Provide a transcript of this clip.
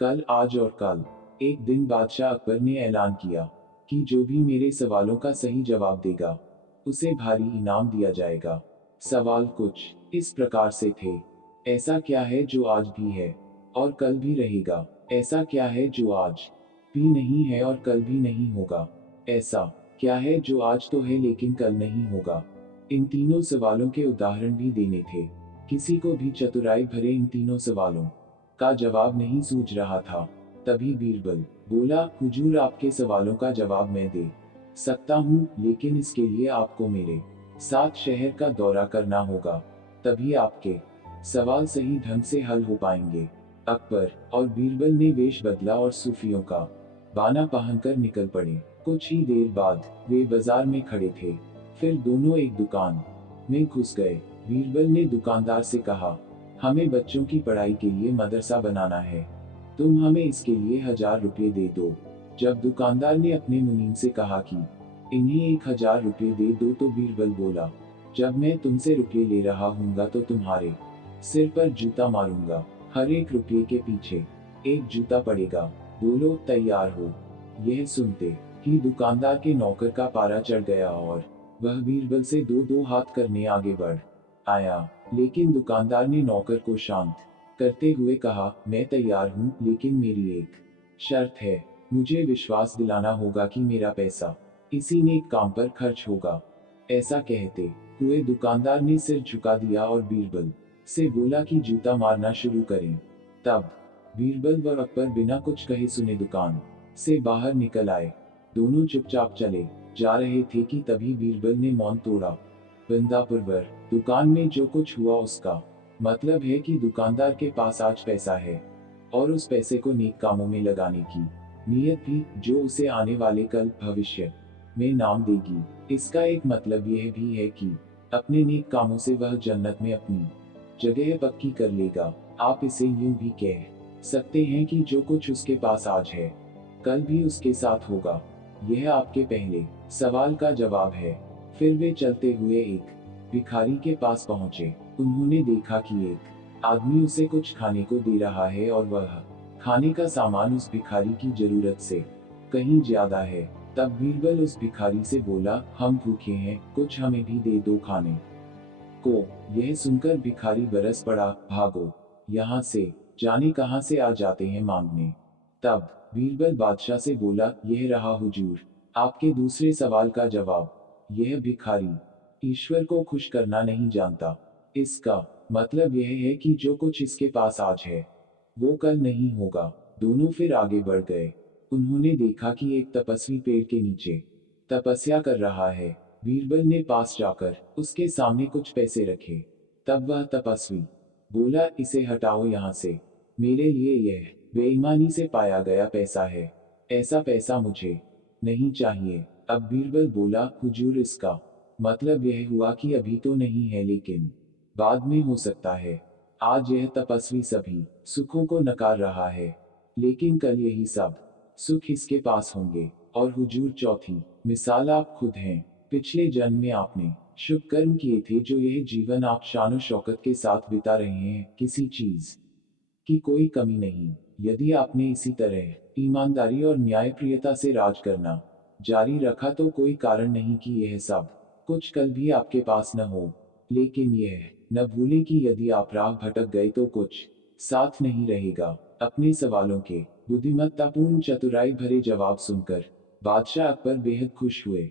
कल, आज और कल। एक दिन बादशाह अकबर ने ऐलान किया कि जो भी मेरे सवालों का सही जवाब देगा उसे भारी इनाम दिया जाएगा। सवाल कुछ इस प्रकार से थे। ऐसा क्या है जो आज भी है और कल भी रहेगा? ऐसा क्या है जो आज भी नहीं है और कल भी नहीं होगा? ऐसा क्या है जो आज तो है लेकिन कल नहीं होगा? इन तीनों सवालों के उदाहरण भी देने थे। किसी को भी चतुराई भरे इन तीनों सवालों का जवाब नहीं सूझ रहा था। तभी बीरबल बोला, हुजूर, आपके सवालों का जवाब मैं दे सकता हूँ, लेकिन इसके लिए आपको मेरे साथ शहर का दौरा करना होगा। तभी आपके सवाल सही ढंग से हल हो पाएंगे। अकबर और बीरबल ने वेश बदला और सूफियों का बाना पहनकर निकल पड़े। कुछ ही देर बाद वे बाजार में खड़े थे। फिर दोनों एक दुकान में घुस गए। बीरबल ने दुकानदार से कहा, हमें बच्चों की पढ़ाई के लिए मदरसा बनाना है, तुम हमें इसके लिए 1000 रुपये दे दो। जब दुकानदार ने अपने मुनीम से कहा कि इन्हें 1000 रुपये दे दो, तो बीरबल बोला, जब मैं तुमसे रुपये ले रहा हूँगा तो तुम्हारे सिर पर जूता मारूंगा। हर एक रुपये के पीछे एक जूता पड़ेगा। बोलो, तैयार हो? यह सुनते ही दुकानदार के नौकर का पारा चढ़ गया और वह बीरबल से दो दो हाथ करने आगे बढ़ आया। लेकिन दुकानदार ने नौकर को शांत करते हुए कहा, मैं तैयार हूँ, लेकिन मेरी एक शर्त है। मुझे विश्वास दिलाना होगा कि मेरा पैसा इसी नेक काम पर खर्च होगा। ऐसा कहते हुए दुकानदार ने सिर झुका दिया और बीरबल से बोला कि जूता मारना शुरू करें। तब बीरबल व अकबर बिना कुछ कहे सुने दुकान से बाहर निकल आए। दोनों चुपचाप चले जा रहे थे कि तभी बीरबल ने मौन तोड़ा। बंदापुरवर दुकान में जो कुछ हुआ उसका मतलब है कि दुकानदार के पास आज पैसा है और उस पैसे को नेक कामों में लगाने की नीयत भी, जो उसे आने वाले कल भविष्य में नाम देगी। इसका एक मतलब यह भी है कि अपने नेक कामों से वह जन्नत में अपनी जगह पक्की कर लेगा। आप इसे यूं भी कह सकते हैं कि जो कुछ उसके पास आज है कल भी उसके साथ होगा। यह आपके पहले सवाल का जवाब है। फिर वे चलते हुए एक भिखारी के पास पहुंचे। उन्होंने देखा कि एक आदमी उसे कुछ खाने को दे रहा है और वह खाने का सामान उस भिखारी की जरूरत से कहीं ज्यादा है। तब बीरबल उस भिखारी से बोला, हम भूखे हैं, कुछ हमें भी दे दो खाने को। यह सुनकर भिखारी बरस पड़ा, भागो यहाँ से, जाने कहां से आ जाते हैं मांगने। तब बीरबल बादशाह से बोला, यह रहा हुजूर आपके दूसरे सवाल का जवाब। यह भिखारी ईश्वर को खुश करना नहीं जानता। इसका मतलब यह है कि जो कुछ इसके पास आज है वो कल नहीं होगा। दोनों फिर आगे बढ़ गए। उन्होंने देखा कि एक तपस्वी पेड़ के नीचे तपस्या कर रहा है। बीरबल ने पास जाकर उसके सामने कुछ पैसे रखे। तब वह तपस्वी बोला, इसे हटाओ यहाँ से, मेरे लिए यह बेईमानी से पाया गया पैसा है, ऐसा पैसा मुझे नहीं चाहिए। अब बीरबल बोला, हुजूर, इसका मतलब यह हुआ कि अभी तो नहीं है, लेकिन बाद में हो सकता है। आज यह तपस्वी सभी सुखों को नकार रहा है, लेकिन कल यही सब सुख इसके पास होंगे। और हुजूर, चौथी मिसाल आप खुद हैं। पिछले जन्म में आपने शुभ कर्म किए थे, जो यह जीवन आप शान शौकत के साथ बिता रहे हैं। किसी चीज की कोई कमी नहीं। यदि आपने इसी तरह ईमानदारी और न्यायप्रियता से राज करना जारी रखा तो कोई कारण नहीं कि यह सब कुछ कल भी आपके पास न हो। लेकिन यह न भूलें कि यदि आप राह भटक गए तो कुछ साथ नहीं रहेगा। अपने सवालों के बुद्धिमत्तापूर्ण चतुराई भरे जवाब सुनकर बादशाह अकबर बेहद खुश हुए।